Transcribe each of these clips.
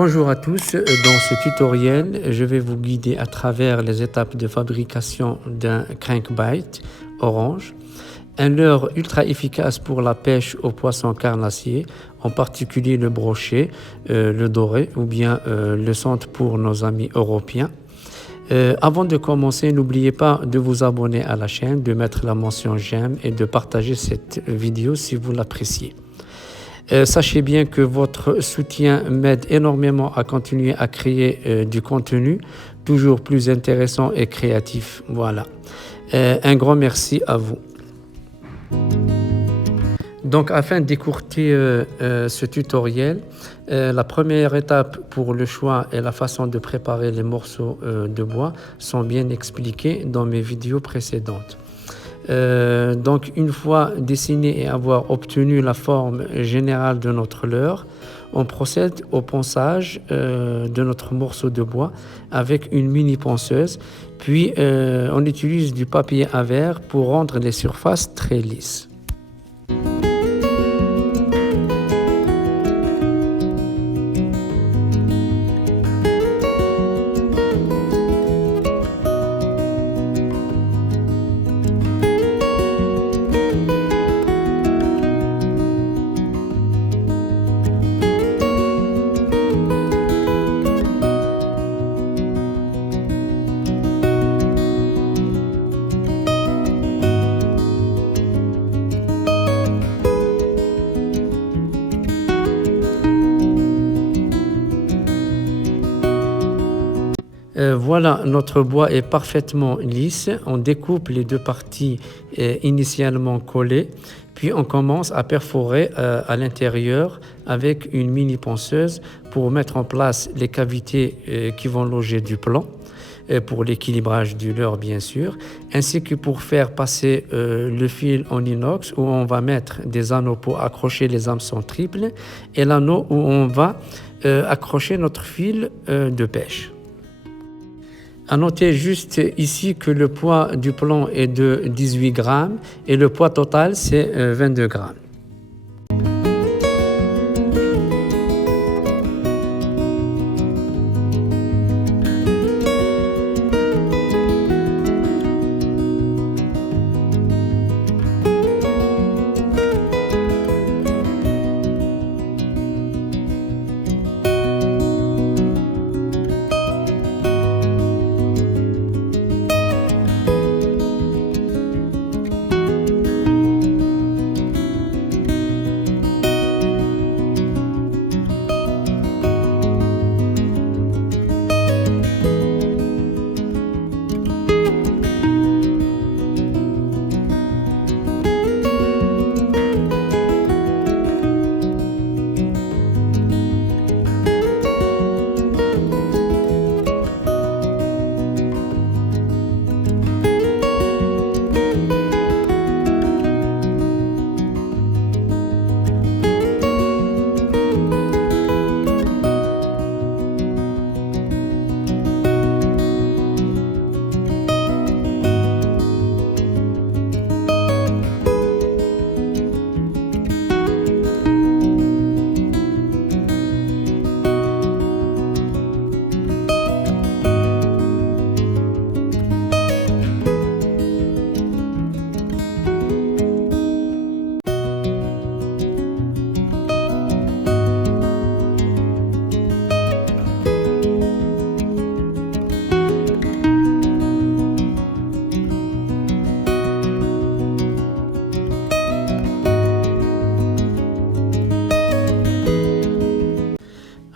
Bonjour à tous, dans ce tutoriel, je vais vous guider à travers les étapes de fabrication d'un crankbait orange, un leurre ultra efficace pour la pêche aux poissons carnassiers, en particulier le brochet, le doré ou bien le centre pour nos amis européens. Avant de commencer, n'oubliez pas de vous abonner à la chaîne, de mettre la mention j'aime et de partager cette vidéo si vous l'appréciez. Sachez bien que votre soutien m'aide énormément à continuer à créer du contenu toujours plus intéressant et créatif. Voilà. Un grand merci à vous. Donc, afin d'écourter ce tutoriel, la première étape pour le choix et la façon de préparer les morceaux de bois sont bien expliqués dans mes vidéos précédentes. Donc, une fois dessiné et avoir obtenu la forme générale de notre leurre, on procède au ponçage de notre morceau de bois avec une mini ponceuse, puis on utilise du papier à verre pour rendre les surfaces très lisses. Voilà, notre bois est parfaitement lisse. On découpe les deux parties initialement collées, puis on commence à perforer à l'intérieur avec une mini ponceuse pour mettre en place les cavités qui vont loger du plomb, pour l'équilibrage du leurre bien sûr, ainsi que pour faire passer le fil en inox où on va mettre des anneaux pour accrocher les hameçons triples et l'anneau où on va accrocher notre fil de pêche. À noter juste ici que le poids du plomb est de 18 grammes et le poids total c'est 22 grammes.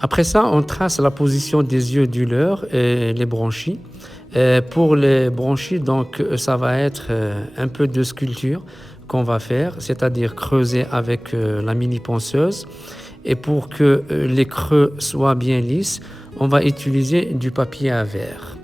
Après ça, on trace la position des yeux du leurre et les branchies. Pour les branchies, donc, ça va être un peu de sculpture qu'on va faire, c'est-à-dire creuser avec la mini ponceuse. Et pour que les creux soient bien lisses, on va utiliser du papier à verre.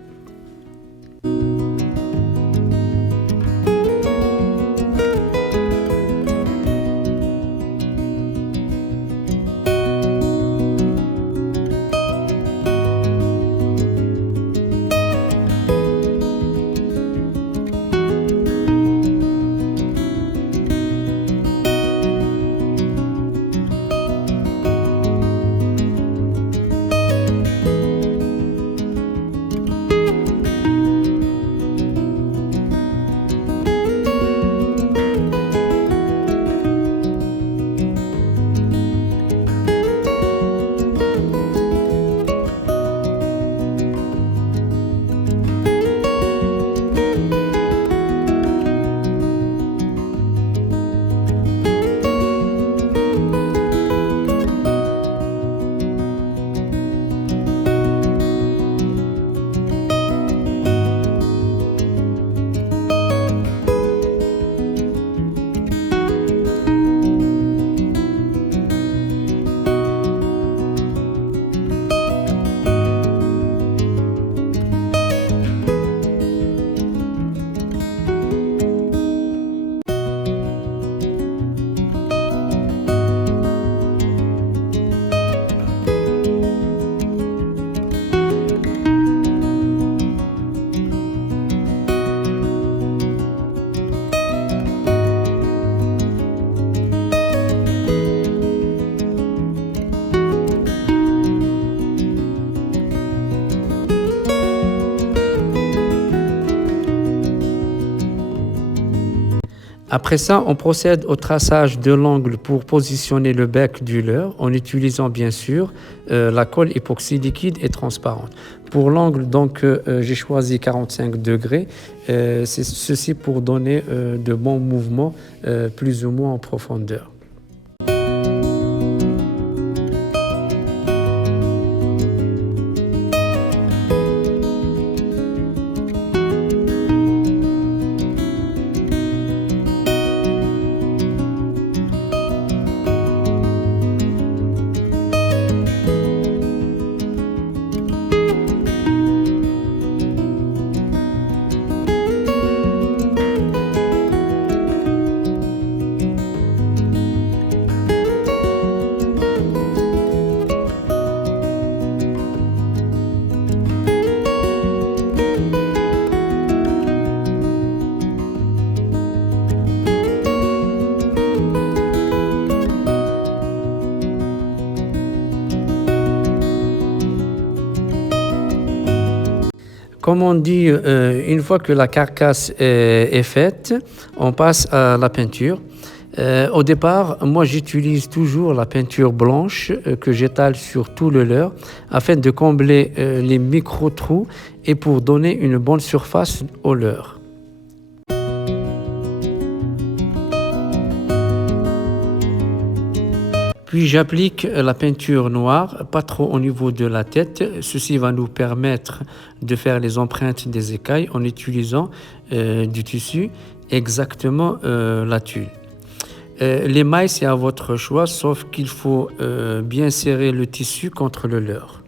Après ça, on procède au traçage de l'angle pour positionner le bec du leurre en utilisant bien sûr la colle époxy liquide et transparente. Pour l'angle, donc, j'ai choisi 45 degrés. C'est ceci pour donner de bons mouvements plus ou moins en profondeur. Comme on dit, une fois que la carcasse est faite, on passe à la peinture. Au départ, moi j'utilise toujours la peinture blanche que j'étale sur tout le leurre afin de combler les micro-trous et pour donner une bonne surface au leurre. Puis j'applique la peinture noire, pas trop au niveau de la tête. Ceci va nous permettre de faire les empreintes des écailles en utilisant du tissu, exactement la tulle. L'émail, c'est à votre choix, sauf qu'il faut bien serrer le tissu contre le leurre.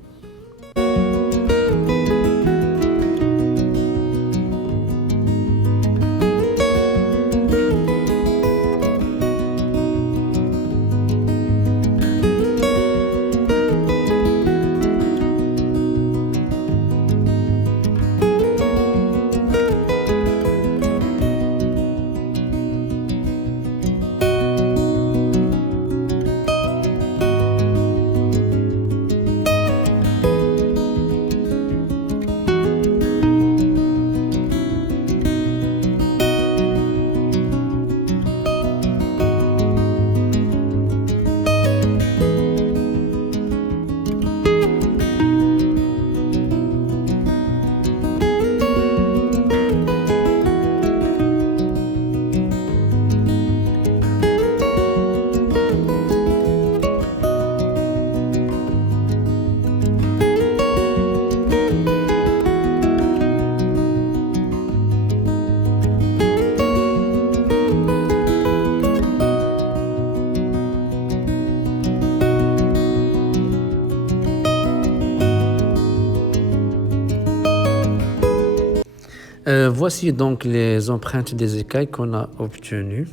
Voici donc les empreintes des écailles qu'on a obtenues.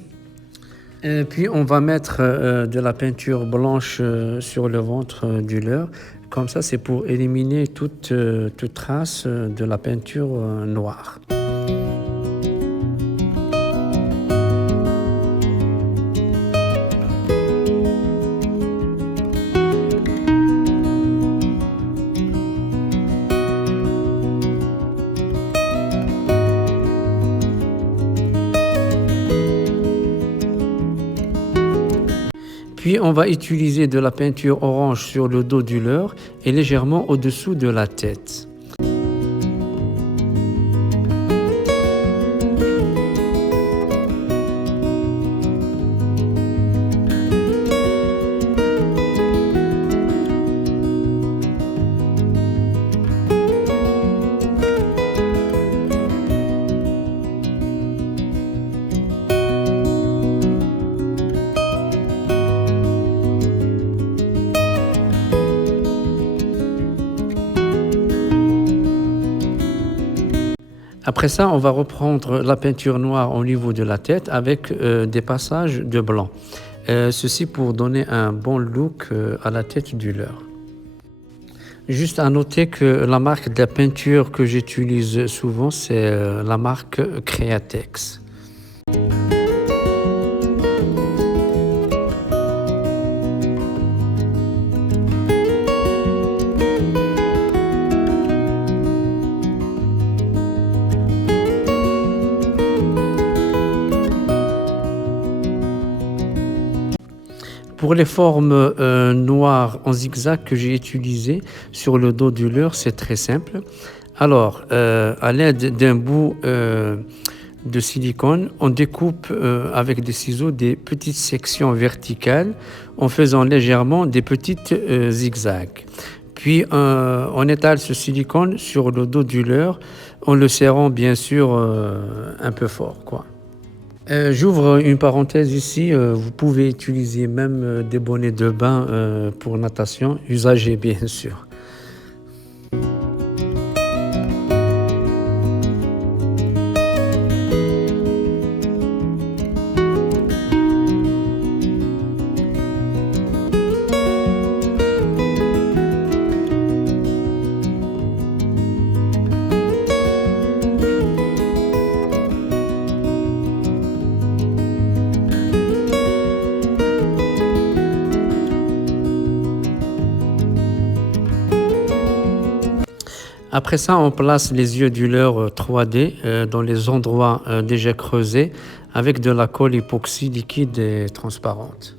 Puis on va mettre de la peinture blanche sur le ventre du leurre. Comme ça, c'est pour éliminer toute trace de la peinture noire. Puis on va utiliser de la peinture orange sur le dos du leurre et légèrement au-dessous de la tête. Après ça, on va reprendre la peinture noire au niveau de la tête avec des passages de blanc. Ceci pour donner un bon look à la tête du leurre. Juste à noter que la marque de la peinture que j'utilise souvent, c'est la marque Createx. Pour les formes noires en zigzag que j'ai utilisées sur le dos du leurre, c'est très simple. Alors, à l'aide d'un bout de silicone, on découpe avec des ciseaux des petites sections verticales en faisant légèrement des petites zigzags. Puis, on étale ce silicone sur le dos du leurre en le serrant bien sûr un peu fort, quoi. J'ouvre une parenthèse ici, vous pouvez utiliser même des bonnets de bain pour natation, usagés bien sûr. Après ça, on place les yeux du leurre 3D dans les endroits déjà creusés avec de la colle époxy liquide et transparente.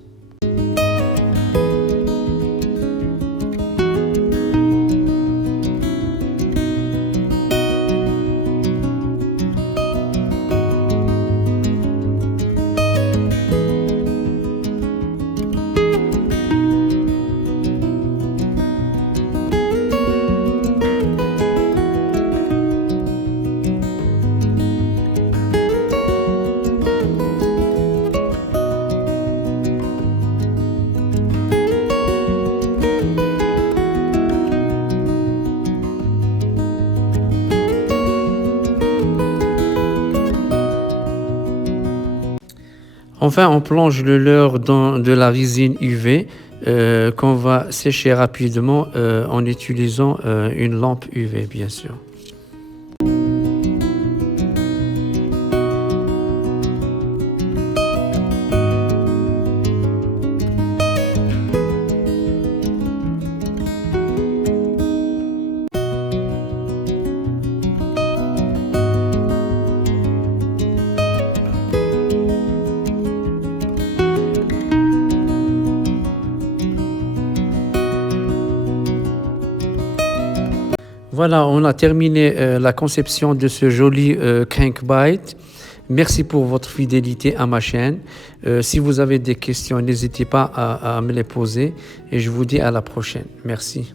Enfin, on plonge le leurre dans de la résine UV qu'on va sécher rapidement en utilisant une lampe UV, bien sûr. Voilà, on a terminé la conception de ce joli crankbait. Merci pour votre fidélité à ma chaîne. Si vous avez des questions, n'hésitez pas à me les poser et je vous dis à la prochaine. Merci.